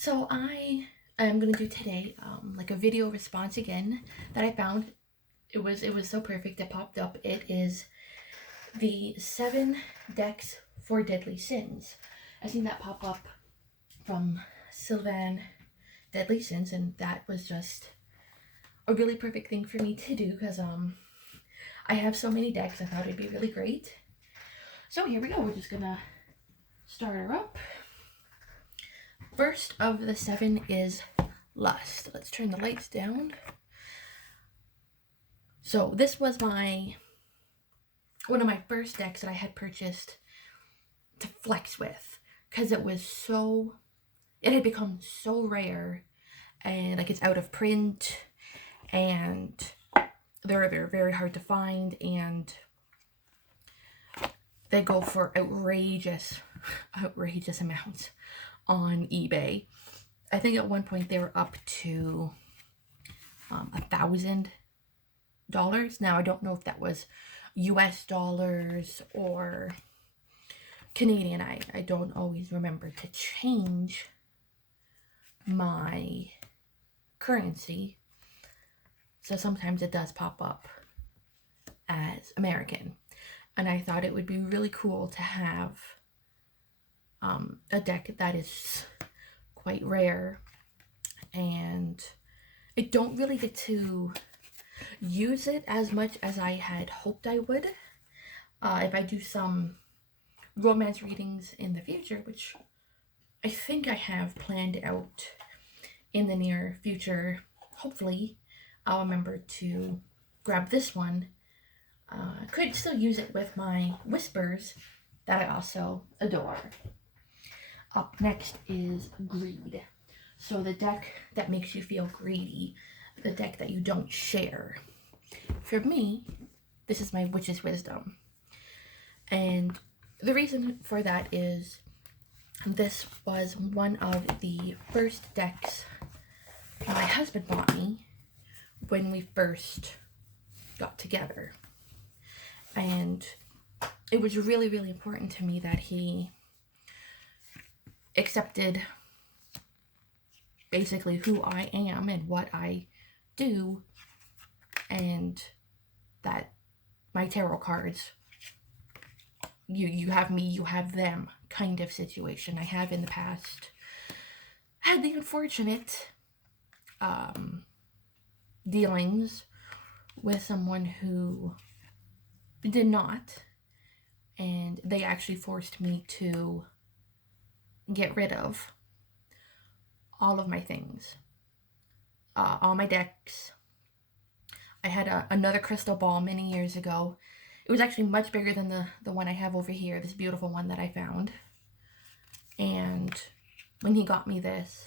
So I am gonna do today like a video response again that I found. It was so perfect. It popped up. It is the 7 decks for deadly sins. I seen that pop up from Sylvains Deadly Sins, and that was just a really perfect thing for me to do because I have so many decks. I thought it'd be really great. So here we go. We're just gonna start her up. First of the 7 is Lust. Let's turn the lights down. So this was one of my first decks that I had purchased to flex with because it had become so rare, and like it's out of print, and they're very hard to find, and they go for outrageous amounts on eBay. I think at one point they were up to $1,000. Now I don't know if that was US dollars or Canadian. I don't always remember to change my currency, so sometimes it does pop up as American, and I thought it would be really cool to have a deck that is quite rare, and I don't really get to use it as much as I had hoped I would. If I do some romance readings in the future, which I think I have planned out in the near future, hopefully I'll remember to grab this one. Could still use it with my whispers that I also adore. Up next is Greed. So the deck that makes you feel greedy, the deck that you don't share. For me, this is my Witch's Wisdom. And the reason for that is this was one of the first decks my husband bought me when we first got together. And it was really, really important to me that he accepted basically who I am and what I do, and that my tarot cards, you have me, you have them kind of situation. I have in the past had the unfortunate dealings with someone who did not, and they actually forced me to get rid of all of my things, all my decks. I had another crystal ball many years ago. It was actually much bigger than the one I have over here, this beautiful one that I found. And when he got me this,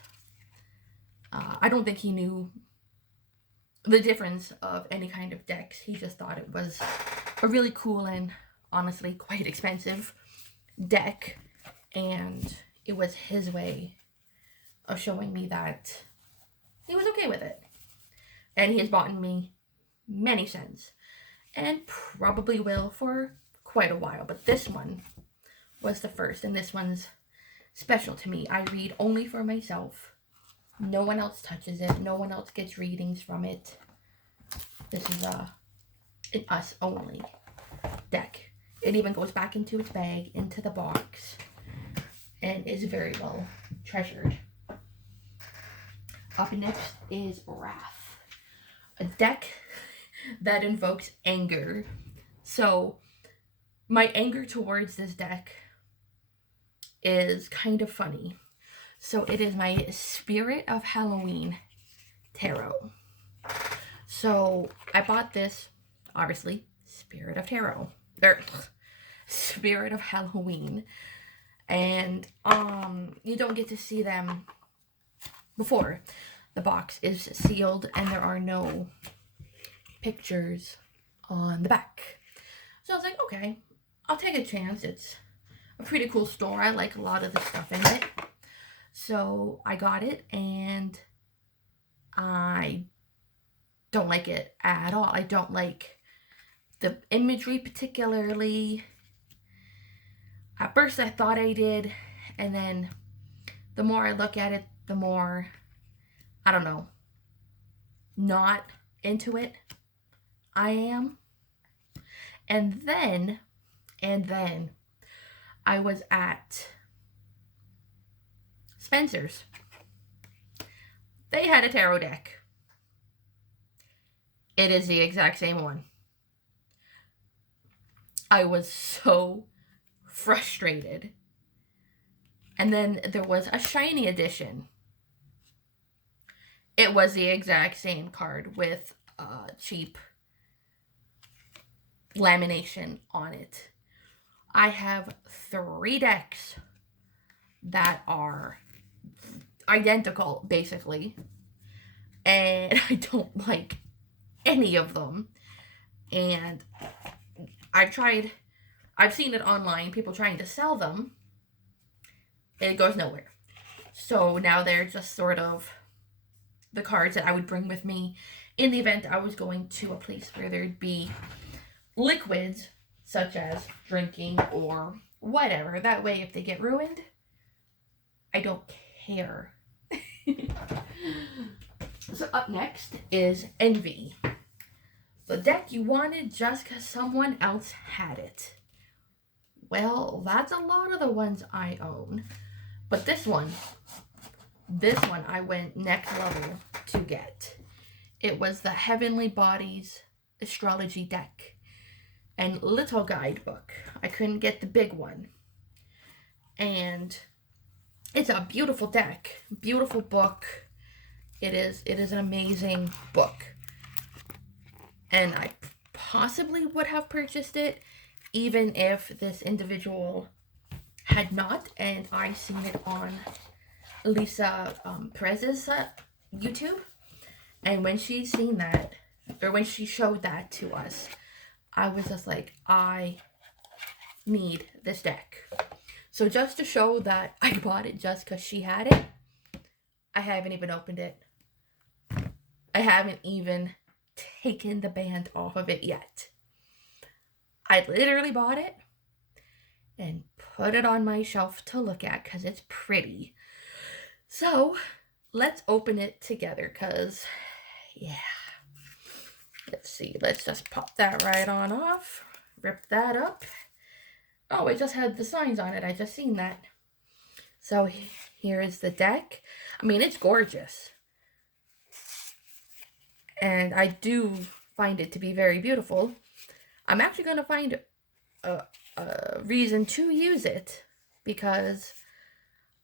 I don't think he knew the difference of any kind of decks. He just thought it was a really cool and honestly quite expensive deck, and it was his way of showing me that he was okay with it. And he has bought me many since, and probably will for quite a while, but this one was the first, and this one's special to me. I read only for myself. No one else touches it. No one else gets readings from it. This is an us only deck. It even goes back into its bag, into the box, and is very well treasured. Up next is Wrath, a deck that invokes anger. So my anger towards this deck is kind of funny. So it is my Spirit of Halloween tarot. So I bought this, obviously, Spirit of Tarot. Spirit of Halloween. And you don't get to see them before the box is sealed, and there are no pictures on the back. So I was like, okay, I'll take a chance. It's a pretty cool store. I like a lot of the stuff in it. So I got it, and I don't like it at all. I don't like the imagery particularly. At first I thought I did, and then the more I look at it, the more, I don't know, not into it I am. And then I was at Spencer's. They had a tarot deck. It is the exact same one. I was so frustrated. And then there was a shiny edition. It was the exact same card with cheap lamination on it. I have 3 decks that are identical, basically. And I don't like any of them. And I've seen it online, people trying to sell them. It goes nowhere. So now they're just sort of the cards that I would bring with me in the event I was going to a place where there'd be liquids, such as drinking or whatever. That way, if they get ruined, I don't care. So up next is Envy. The deck you wanted just because someone else had it. Well, that's a lot of the ones I own. But this one I went next level to get. It was the Heavenly Bodies Astrology deck and little guidebook. I couldn't get the big one. And it's a beautiful deck, beautiful book. It is an amazing book. And I possibly would have purchased it even if this individual had not, and I seen it on Lisa Perez's YouTube. And when she seen that, or when she showed that to us, I was just like, I need this deck. So just to show that I bought it just because she had it, I haven't even opened it. I haven't even taken the band off of it yet. I literally bought it and put it on my shelf to look at because it's pretty. So let's open it together because, yeah. Let's see. Let's just pop that right on off. Rip that up. Oh, it just had the signs on it. I just seen that. So here is the deck. I mean, it's gorgeous. And I do find it to be very beautiful. I'm actually going to find a reason to use it because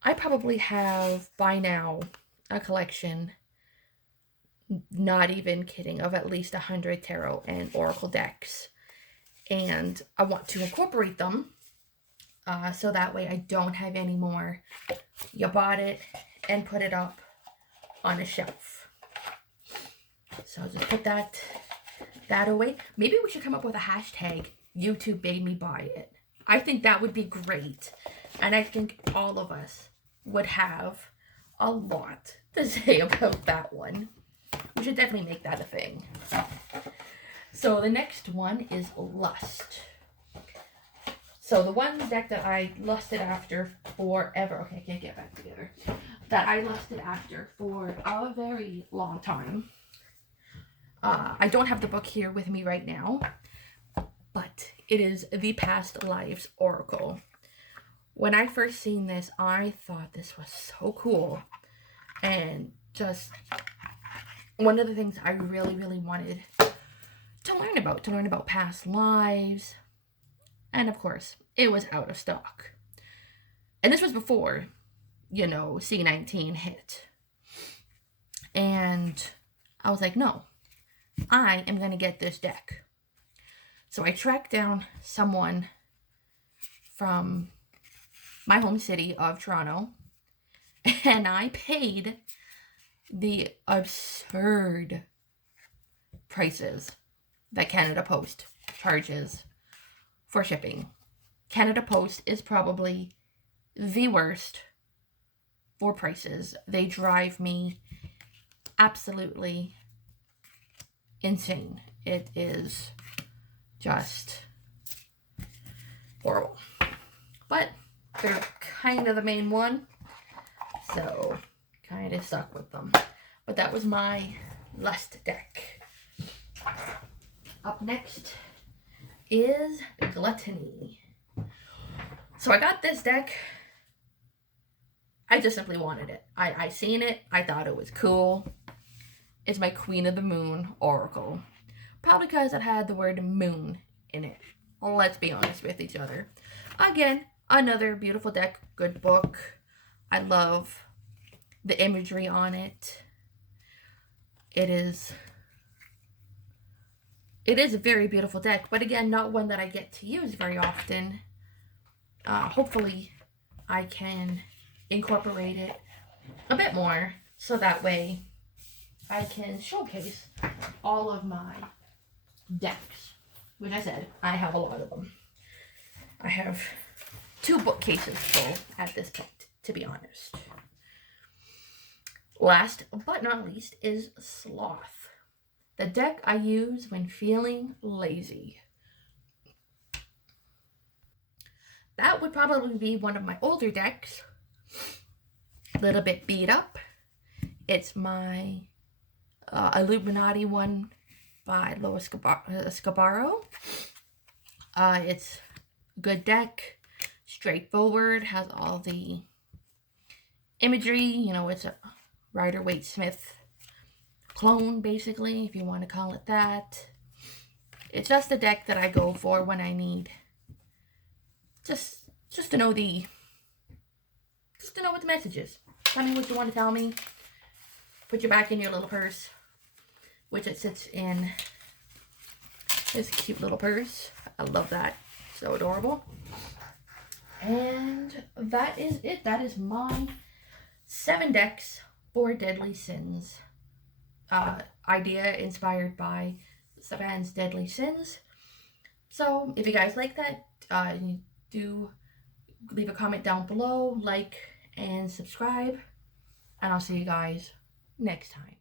I probably have by now a collection, not even kidding, of at least 100 tarot and oracle decks. And I want to incorporate them so that way I don't have any more. You bought it and put it up on a shelf. So I'll just put that away. Maybe we should come up with a hashtag, YouTube made me buy it. I think that would be great. And I think all of us would have a lot to say about that one. We should definitely make that a thing. So the next one is Lust. So the one deck that I lusted after forever. Okay, I can't get back together. That I lusted after for a very long time. I don't have the book here with me right now, but it is the Past Lives Oracle. When I first seen this, I thought this was so cool. And just one of the things I really, really wanted to learn about past lives. And of course, it was out of stock. And this was before, C19 hit. And I was like, no, I am going to get this deck. So I tracked down someone from my home city of Toronto, and I paid the absurd prices that Canada Post charges for shipping. Canada Post is probably the worst for prices. They drive me absolutely insane. It is just horrible. But they're kind of the main one. So kind of stuck with them. But that was my last deck. Up next is Gluttony. So I got this deck. I just simply wanted it. I seen it. I thought it was cool. It's my Queen of the Moon Oracle. Probably because it had the word moon in it. Let's be honest with each other. Again, another beautiful deck. Good book. I love the imagery on it. It is a very beautiful deck, but again, not one that I get to use very often. Hopefully, I can incorporate it a bit more, so that way I can showcase all of my decks. Which I said, I have a lot of them. I have 2 bookcases full at this point, to be honest. Last but not least is Sloth, the deck I use when feeling lazy. That would probably be one of my older decks. A little bit beat up. It's my Illuminati one by Lois Scabaro. It's a good deck. Straightforward. Has all the imagery. You know, it's a Rider-Waite-Smith clone, basically, if you want to call it that. It's just a deck that I go for when I need just to know what the message is. Tell me what you want to tell me. Put your back in your little purse, which it sits in this cute little purse. I love that. So adorable. And that is it. That is my 7 decks for Deadly Sins. Idea inspired by Sylvains' Deadly Sins. So if you guys like that, do leave a comment down below, like and subscribe, and I'll see you guys next time.